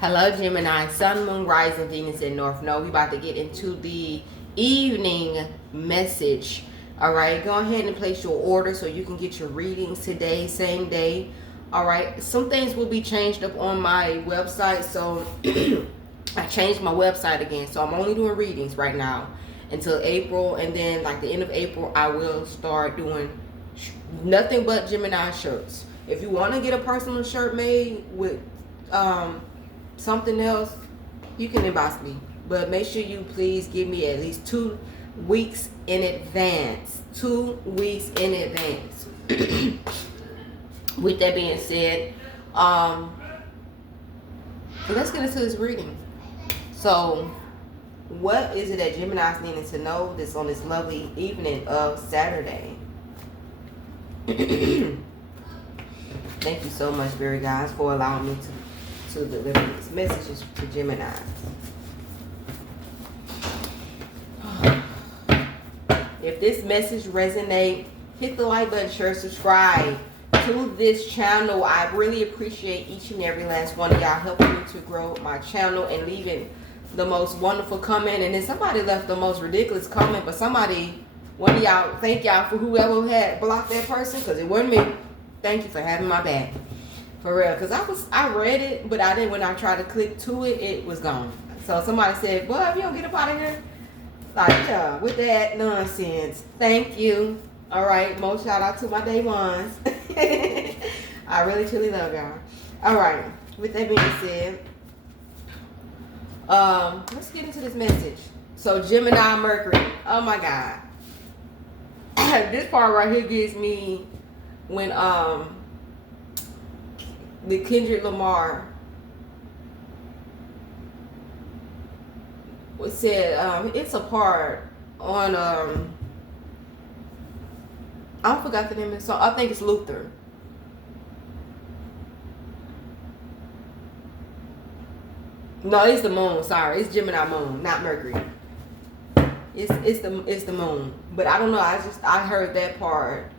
Hello, Gemini, Sun, Moon, Rising, Venus in North Node. We about to get into the evening message. All right, go ahead and place your order so you can get your readings today, same day. All right, some things will be changed up on my website. So I changed my website again. So I'm only doing readings right now until April. And then like the end of April, I will start doing nothing but Gemini shirts. If you want to get a personal shirt made with something else, you can inbox me, but make sure you please give me at least 2 weeks in advance. 2 weeks in advance. With that being said, let's get into this reading. So what is it that Gemini's needing to know this on this lovely evening of Saturday? Thank you so much, Spirit guys, for allowing me to deliver these messages to Gemini. If this message resonates, hit the like button, share, subscribe to this channel. I really appreciate each and every last one of y'all helping me to grow my channel and leaving the most wonderful comment. And then somebody left the most ridiculous comment, but one of y'all, thank y'all for whoever had blocked that person, because it wasn't me. Thank you for having my back. For real, because I read it, but I didn't. When I tried to click to it, it was gone. So somebody said, "Well, if you don't get up out of here," like, yeah, with that nonsense. Thank you. All right, more shout out to my day ones. I really truly love y'all. All right, with that being said, let's get into this message. So Gemini Mercury. Oh my God, this part right here gives me when the Kendrick Lamar said it's a part on I forgot the name of the song. I think it's Luther. No, it's the moon. Sorry, it's Gemini moon, not Mercury. It's the moon. But I don't know. I heard that part.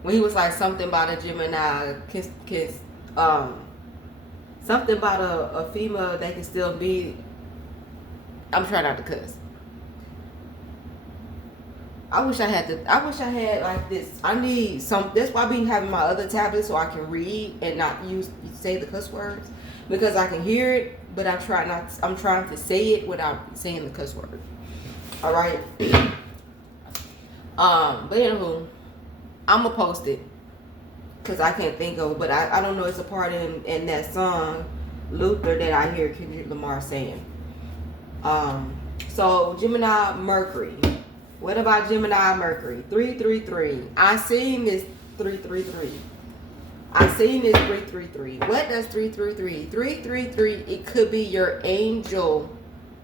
When he was like something about a Gemini kiss, something about a female that can still be. I'm trying not to cuss. I wish I had like this. I need some. That's why I be having my other tablet so I can read and not say the cuss words, because I can hear it, but I'm trying to say it without saying the cuss word. All right. But anywho, I'm gonna post it because I can't think of it, but I don't know. It's a part in that song Luther that I hear Kendrick Lamar saying. So Gemini Mercury. What about Gemini Mercury? 333. I seen this 333. I seen this 333. What does 333? 333. It could be your angel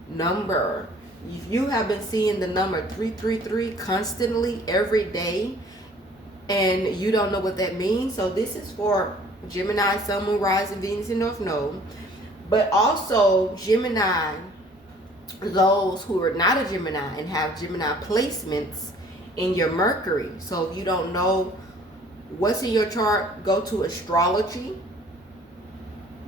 number. If you have been seeing the number 333 constantly every day, and you don't know what that means, so this is for Gemini, Sun, Moon, Rising, Venus in North Node, but also Gemini, those who are not a Gemini and have Gemini placements in your Mercury. So if you don't know what's in your chart, go to astrology,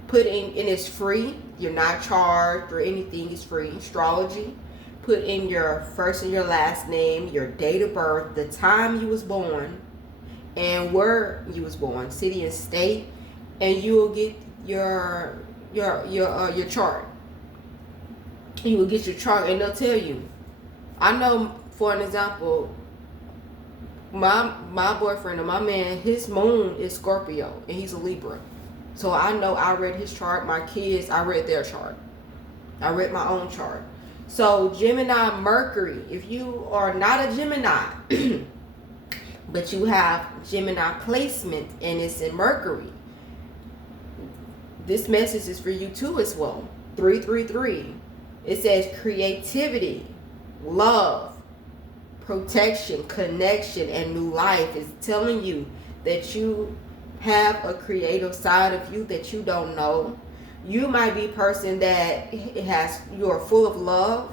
put in, and it's free. You're not charged or anything. It's free. Astrology. Put in your first and your last name, your date of birth, the time you was born, and where you was born, city and state, and you will get your chart. You will get your chart, and they'll tell you. I know, for an example, my boyfriend or my man, his moon is Scorpio, and he's a Libra. So I know I read his chart. My kids, I read their chart. I read my own chart. So Gemini Mercury, if you are not a Gemini, but you have Gemini placement and it's in Mercury, this message is for you too as well. 333. It says creativity, love, protection, connection, and new life. Is telling you that you have a creative side of you that you don't know. You might be a person that you're full of love.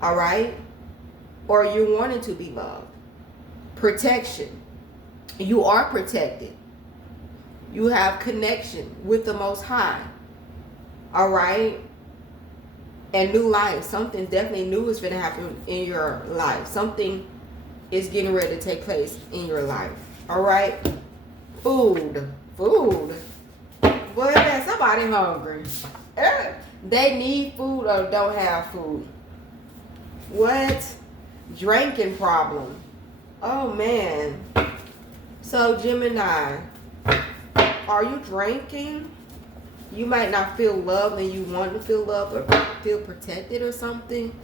All right? Or you're wanting to be loved. Protection. You are protected. You have connection with the Most High. All right? And new life. Something definitely new is going to happen in your life. Something is getting ready to take place in your life. All right? Food. Food. Boy, man, somebody hungry. They need food or don't have food. What? Drinking problem. Oh, man. So, Gemini, are you drinking? You might not feel loved and you want to feel loved or feel protected or something.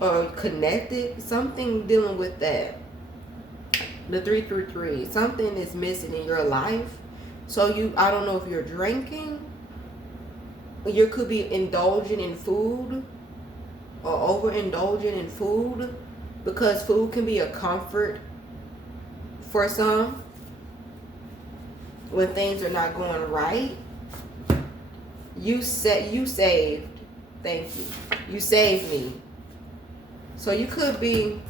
Or connected. Something dealing with that. The 333. Something is missing in your life. So, I don't know if you're drinking. You could be indulging in food. Or overindulging in food. Because food can be a comfort for some. When things are not going right. You saved. Thank you. You saved me. So you could be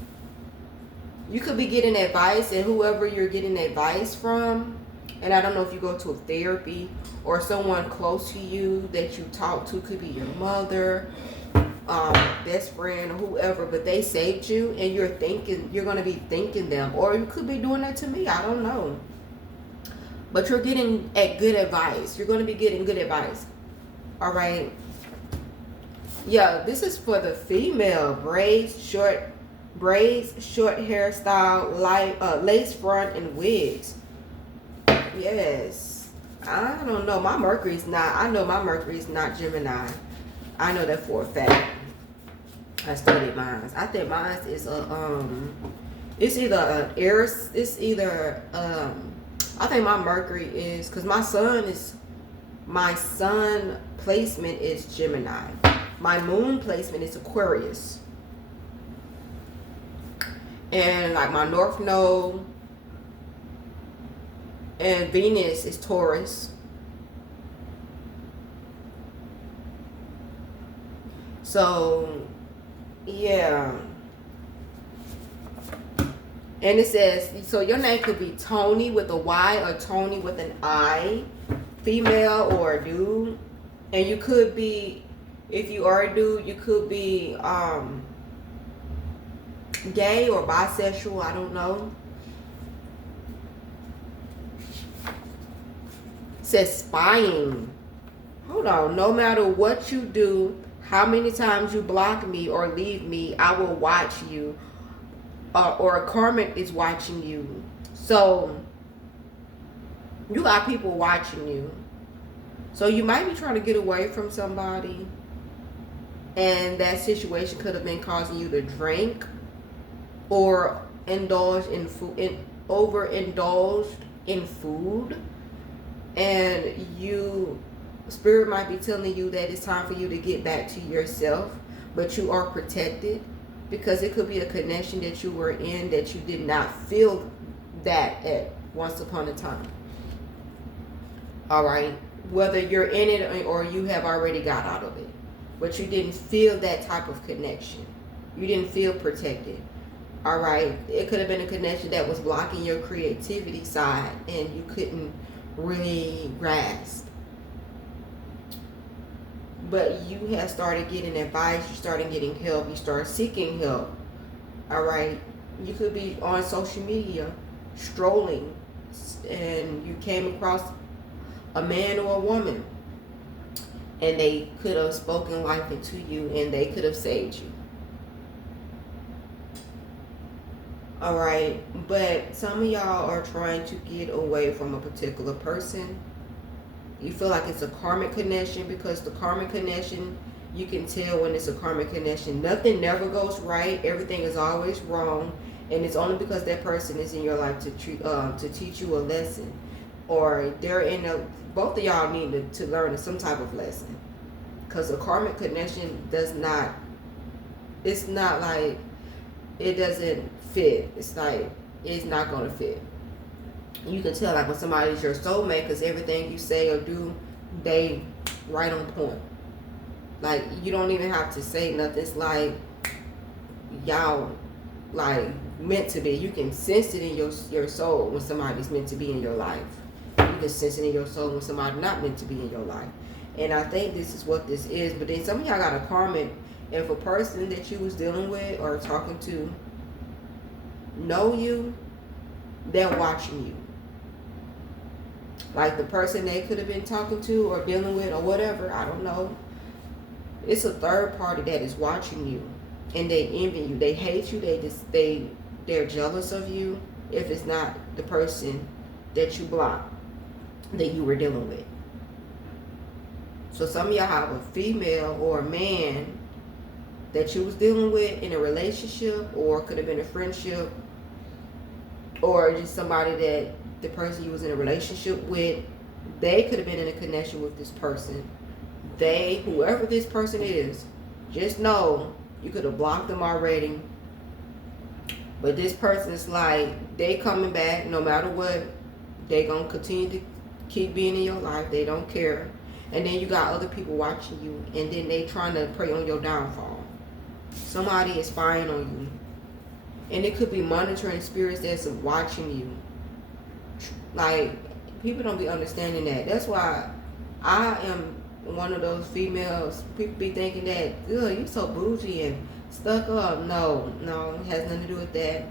getting advice, and whoever you're getting advice from, and I don't know if you go to a therapy or someone close to you that you talk to, could be your mother, best friend, or whoever, but they saved you, and you're going to be thanking them, or you could be doing that to me. I don't know. But you're getting good advice. You're going to be getting good advice. All right. Yeah, this is for the female. Braids, short hairstyle, lace front, and wigs. Yes. I don't know. I know my Mercury's not Gemini. I know that for a fact. I studied mine. I think mine is it's either an Aries. I think my Mercury is, because my sun placement is Gemini. My moon placement is Aquarius. And like my North Node and Venus is Taurus. So, yeah. And it says, so your name could be Tony with a Y or Tony with an I, female or a dude. And you could be, if you are a dude, you could be gay or bisexual, I don't know. It says spying. Hold on. No matter what you do, how many times you block me or leave me, I will watch you. Or Karmic is watching you. So you got people watching you. So you might be trying to get away from somebody, and that situation could have been causing you to drink or indulge in food, overindulged in food, and spirit might be telling you that it's time for you to get back to yourself, but you are protected. Because it could be a connection that you were in that you did not feel that at once upon a time. All right. Whether you're in it or you have already got out of it. But you didn't feel that type of connection. You didn't feel protected. All right. It could have been a connection that was blocking your creativity side and you couldn't really grasp. But you have started getting advice, you started getting help, you started seeking help. All right. You could be on social media, strolling, and you came across a man or a woman, and they could have spoken life into you, and they could have saved you. All right. But some of y'all are trying to get away from a particular person. You feel like it's a karmic connection, because the karmic connection, you can tell when it's a karmic connection. Nothing never goes right. Everything is always wrong. And it's only because that person is in your life to teach you a lesson. Or both of y'all need to learn some type of lesson. Because a karmic connection it's not like, it doesn't fit. It's like, it's not going to fit. You can tell like when somebody's your soulmate, because everything you say or do, they right on point. Like you don't even have to say nothing. It's like y'all like meant to be. You can sense it in your soul when somebody's meant to be in your life. You You can sense it in your soul when somebody not meant to be in your life. And I think this is what this is. But then some of y'all got a karmic. If a person that you was dealing with or talking to know you, they're watching you. Like the person they could have been talking to or dealing with or whatever, I don't know. It's a third party that is watching you, and they envy you. They hate you. They're jealous of you. If it's not the person that you blocked, that you were dealing with. So some of y'all have a female or a man that you was dealing with in a relationship, or could have been a friendship, or just somebody that the person you was in a relationship with, they could have been in a connection with this person. They, whoever this person is, just know you could have blocked them already. But this person is like, they coming back no matter what. They gonna continue to keep being in your life. They don't care. And then you got other people watching you, and then they trying to prey on your downfall. Somebody is spying on you. And it could be monitoring spirits that's watching you. Like, people don't be understanding that. That's why I am one of those females. People be thinking that, ugh, you so bougie and stuck up. No, it has nothing to do with that.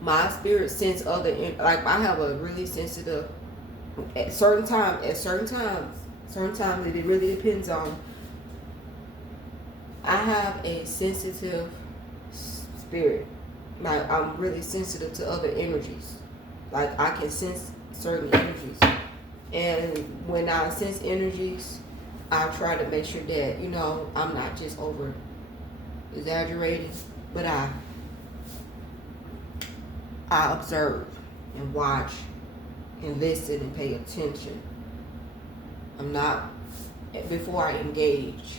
My spirit sense other, like I have a really sensitive, at certain times, it really depends on. I have a sensitive spirit. Like, I'm really sensitive to other energies. Like, I can sense certain energies. And when I sense energies, I try to make sure that, I'm not just over exaggerating, but I observe and watch and listen and pay attention. I'm not, before I engage.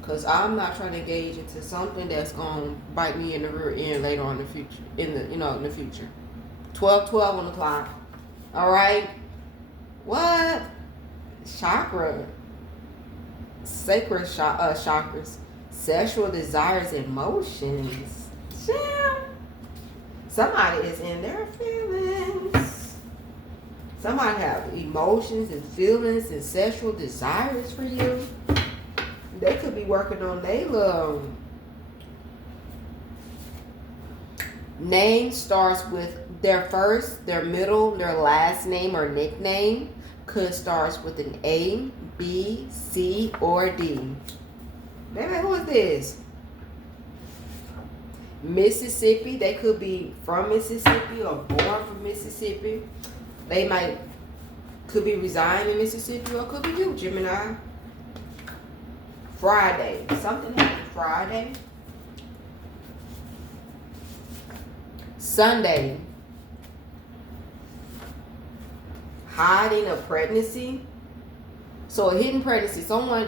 Because I'm not trying to engage into something that's going to bite me in the rear end later on in the future. In the future. 12 on the clock. All right. What? Chakra. Sacred chakras. Sexual desires and emotions. Damn. Somebody is in their feelings. Somebody have emotions and feelings and sexual desires for you. They could be working on their love. Name starts with their first, their middle, their last name or nickname. Could starts with an A, B, C, or D. Baby, who is this? Mississippi. They could be from Mississippi or born from Mississippi. They could be residing in Mississippi, or could be you, Gemini. Friday. Something happened Friday. Sunday. Hiding a pregnancy. So a hidden pregnancy. Someone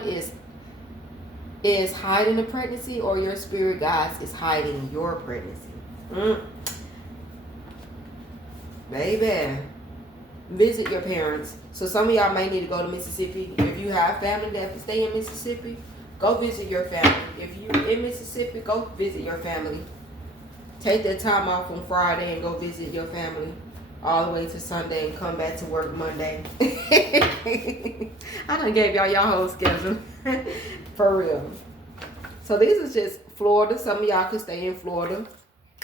is hiding a pregnancy, or your spirit guides is hiding your pregnancy. Baby. Visit your parents. So some of y'all may need to go to Mississippi. If you have family that stay in Mississippi, go visit your family. If you're in Mississippi, go visit your family. Take that time off on Friday and go visit your family all the way to Sunday and come back to work Monday. I done gave y'all whole schedule. For real. So this is just Florida. Some of y'all could stay in Florida.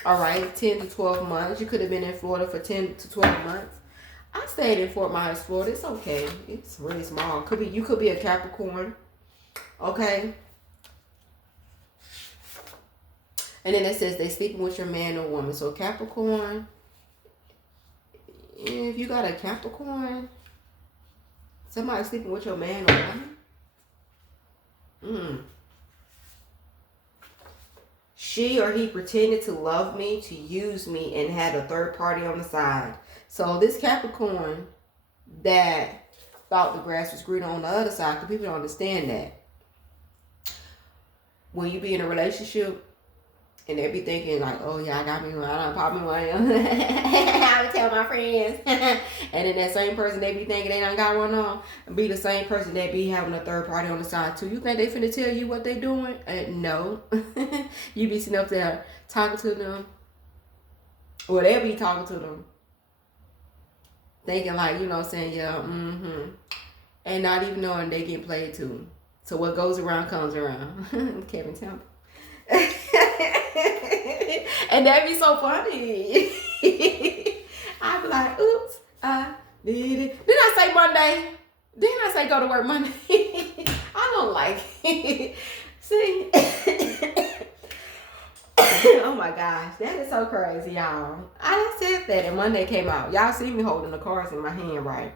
All right, 10 to 12 months. You could have been in Florida for 10 to 12 months. I stayed in Fort Myers, Florida. It's okay. It's really small. You could be a Capricorn. Okay. And then it says they sleeping with your man or woman. So Capricorn. If you got a Capricorn, somebody sleeping with your man or woman. She or he pretended to love me, to use me, and had a third party on the side. So this Capricorn that thought the grass was greener on the other side, because people don't understand that. When you be in a relationship and they be thinking like, oh yeah, I got me one, I done pop me one. I would tell my friends. And then that same person they be thinking they done got one on, be the same person that be having a third party on the side too. You think they finna tell you what they doing? No. You be sitting up there talking to them. Or they'll be talking to them. thinking like, you know what I'm saying, yeah, and not even knowing they get played too. So what goes around comes around. Kevin Temple. And that'd be so funny. I'd be like, oops, I did it. Didn't I say Monday? Didn't I say go to work Monday? I don't like it. See? Oh my gosh, that is so crazy, y'all. I said that and Monday came out. Y'all see me holding the cards in my hand, right?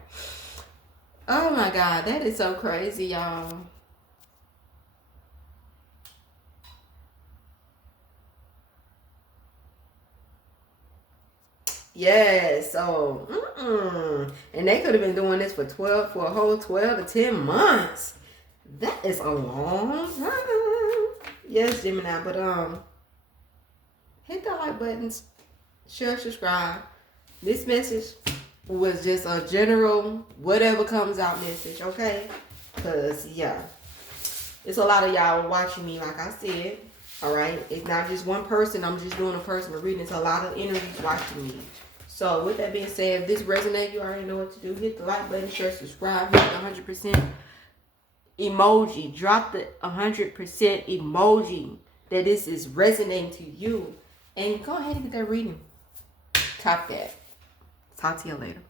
Oh my God, that is so crazy, y'all. Yes, so, and they could have been doing this for a whole 12 to 10 months. That is a long time. Yes, Gemini, but hit the like buttons, share, subscribe. This message was just a general whatever comes out message, okay? Because, yeah, it's a lot of y'all watching me, like I said, all right? It's not just one person. I'm just doing a personal reading. It's a lot of energies watching me. So, with that being said, if this resonates, you already know what to do. Hit the like button, share, subscribe, hit the 100% emoji. Drop the 100% emoji that this is resonating to you. And go ahead and get that reading. Top that. Talk to you later.